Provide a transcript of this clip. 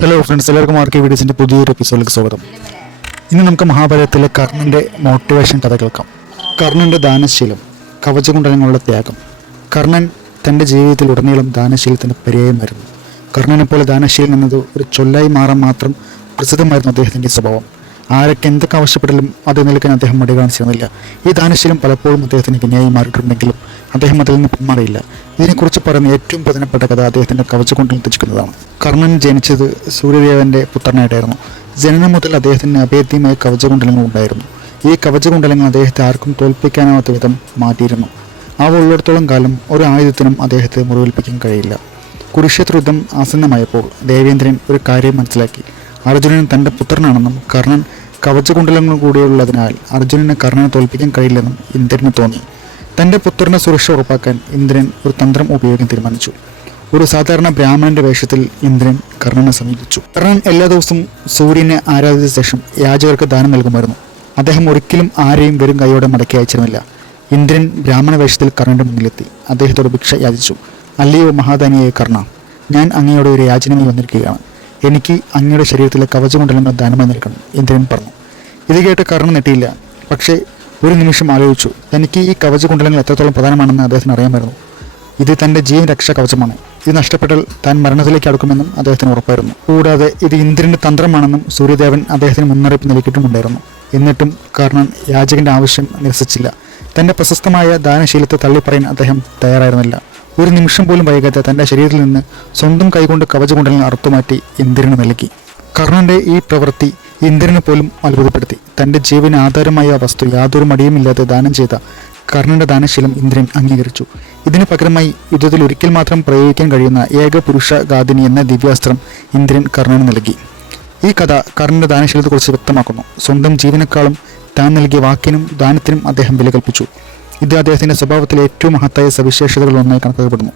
Hello friends, എല്ലാവർക്കും ആർക്കെ വീഡിയോസിൻ്റെ പുതിയൊരു എപ്പിസോഡിലേക്ക് സ്വാഗതം. ഇന്ന് നമുക്ക് മഹാഭാരതത്തിലെ കർണൻ്റെ മോട്ടിവേഷൻ കഥ കേൾക്കാം. കർണൻ്റെ ദാനശീലം, കവചകുണ്ടലങ്ങളുടെ ത്യാഗം. കർണൻ തൻ്റെ ജീവിതത്തിൽ ഉടനീളം ദാനശീലത്തിൻ്റെ പര്യായമായിരുന്നു. കർണനെപ്പോലെ ദാനശീലം എന്നത് ഒരു ചൊല്ലായി മാറാൻ മാത്രം പ്രസിദ്ധമായിരുന്നു അദ്ദേഹത്തിൻ്റെ സ്വഭാവം. ആരൊക്കെ എന്തൊക്കെ ആവശ്യപ്പെട്ടാലും അത് നിൽക്കാൻ അദ്ദേഹം മടി കാണിച്ചിരുന്നില്ല. ഈ ദാനശീലം പലപ്പോഴും അദ്ദേഹത്തിന് വിനയായി മാറിയിട്ടുണ്ടെങ്കിലും അദ്ദേഹം അതിൽ നിന്ന് പിന്മാറിയില്ല. ഇതിനെക്കുറിച്ച് പറയുന്ന ഏറ്റവും പ്രധാനപ്പെട്ട കഥ അദ്ദേഹത്തിൻ്റെ കവചകുണ്ടലം തെറ്റിക്കുന്നതാണ്. കർണൻ ജനിച്ചത് സൂര്യദേവൻ്റെ പുത്രനായിട്ടായിരുന്നു. ജനനം മുതൽ അദ്ദേഹത്തിന് അഭേദ്യമായ കവചകുണ്ടലങ്ങൾ ഉണ്ടായിരുന്നു. ഈ കവചകുണ്ടലങ്ങൾ അദ്ദേഹത്തെ ആർക്കും തോൽപ്പിക്കാനാവാത്ത വിധം മാറ്റിയിരുന്നു. അവ ഉള്ളിടത്തോളം കാലം ഒരു ആയുധത്തിനും അദ്ദേഹത്തെ മുറിവേൽപ്പിക്കാൻ കഴിയില്ല. കുരുക്ഷേത്ര യുദ്ധം ആസന്നമായപ്പോൾ ദേവേന്ദ്രൻ ഒരു കാര്യം മനസ്സിലാക്കി. അർജുനൻ തൻ്റെ പുത്രനാണെന്നും കർണൻ കവചകുണ്ടലങ്ങൾ കൂടിയുള്ളതിനാൽ അർജുനനെ കർണനെ തോൽപ്പിക്കാൻ കഴിയില്ലെന്നും ഇന്ദ്രന് തോന്നി. തൻ്റെ പുത്രൻ്റെ സുരക്ഷ ഉറപ്പാക്കാൻ ഇന്ദ്രൻ ഒരു തന്ത്രം ഉപയോഗിക്കാൻ തീരുമാനിച്ചു. ഒരു സാധാരണ ബ്രാഹ്മണന്റെ വേഷത്തിൽ ഇന്ദ്രൻ കർണനെ സമീപിച്ചു. കർണൻ എല്ലാ ദിവസവും സൂര്യനെ ആരാധിച്ച ശേഷം യാചകർക്ക് ദാനം നൽകുമായിരുന്നു. അദ്ദേഹം ഒരിക്കലും ആരെയും വെറും കൈയോടെ മടക്കി അയച്ചിരുന്നില്ല. ഇന്ദ്രൻ ബ്രാഹ്മണ വേഷത്തിൽ കർണന്റെ മുന്നിലെത്തി അദ്ദേഹത്തോട് ഭിക്ഷ യാചിച്ചു. അല്ലയോ മഹാദാനിയായ കർണ, ഞാൻ അങ്ങയോട് ഒരു യാചനയിൽ വന്നിരിക്കുകയാണ്. എനിക്ക് അങ്ങയുടെ ശരീരത്തിലെ കവചകുണ്ടലങ്ങൾ ദാനമായി നൽകണം, ഇന്ദ്രൻ പറഞ്ഞു. ഇത് കേട്ട് കർണൻ നെട്ടിയില്ല. പക്ഷേ ഒരു നിമിഷം ആലോചിച്ചു. തനിക്ക് ഈ കവചകുണ്ടലങ്ങൾ എത്രത്തോളം പ്രധാനമാണെന്ന് അദ്ദേഹത്തിന് അറിയാമായിരുന്നു. ഇത് തൻ്റെ ജീവൻ രക്ഷാ കവചമാണ്. ഇത് നഷ്ടപ്പെട്ടാൽ താൻ മരണത്തിലേക്ക് അടുക്കുമെന്നും അദ്ദേഹത്തിന് ഉറപ്പായിരുന്നു. കൂടാതെ ഇത് ഇന്ദ്രൻ്റെ തന്ത്രമാണെന്നും സൂര്യദേവൻ അദ്ദേഹത്തിന് മുന്നറിയിപ്പ് നൽകിയിട്ടുമുണ്ടായിരുന്നു. എന്നിട്ടും കർണൻ യാചകന്റെ ആവശ്യം നിരസിച്ചില്ല. തൻ്റെ പ്രശസ്തമായ ദാനശീലത്തെ തള്ളിപ്പറയാൻ അദ്ദേഹം തയ്യാറായിരുന്നില്ല. ഒരു നിമിഷം പോലും വൈകാതെ തൻ്റെ ശരീരത്തിൽ നിന്ന് സ്വന്തം കൈകൊണ്ട് കവചകുണ്ടലങ്ങൾ അറുത്തുമാറ്റി ഇന്ദ്രന് നൽകി. കർണന്റെ ഈ പ്രവൃത്തി ഇന്ദ്രനെ പോലും അത്ഭുതപ്പെടുത്തി. തൻ്റെ ജീവന് ആധാരമായ വസ്തു യാതൊരു മടിയുമില്ലാതെ ദാനം ചെയ്ത കർണന്റെ ദാനശീലം ഇന്ദ്രൻ അംഗീകരിച്ചു. ഇതിനു പകരമായി യുദ്ധത്തിൽ ഒരിക്കൽ മാത്രം പ്രയോഗിക്കാൻ കഴിയുന്ന ഏക പുരുഷ ഗാദിനി എന്ന ദിവ്യാസ്ത്രം ഇന്ദ്രൻ കർണന് നൽകി. ഈ കഥ കർണന്റെ ദാനശീലത്തെക്കുറിച്ച് വ്യക്തമാക്കുന്നു. സ്വന്തം ജീവനേക്കാളും താൻ നൽകിയ വാക്കിനും ദാനത്തിനും അദ്ദേഹം വില കൽപ്പിച്ചു. ഇത് അദ്ദേഹത്തിൻ്റെ സ്വഭാവത്തിലെ ഏറ്റവും മഹത്തായ സവിശേഷതകളിൽ ഒന്നായി കണക്കാക്കപ്പെടുന്നു.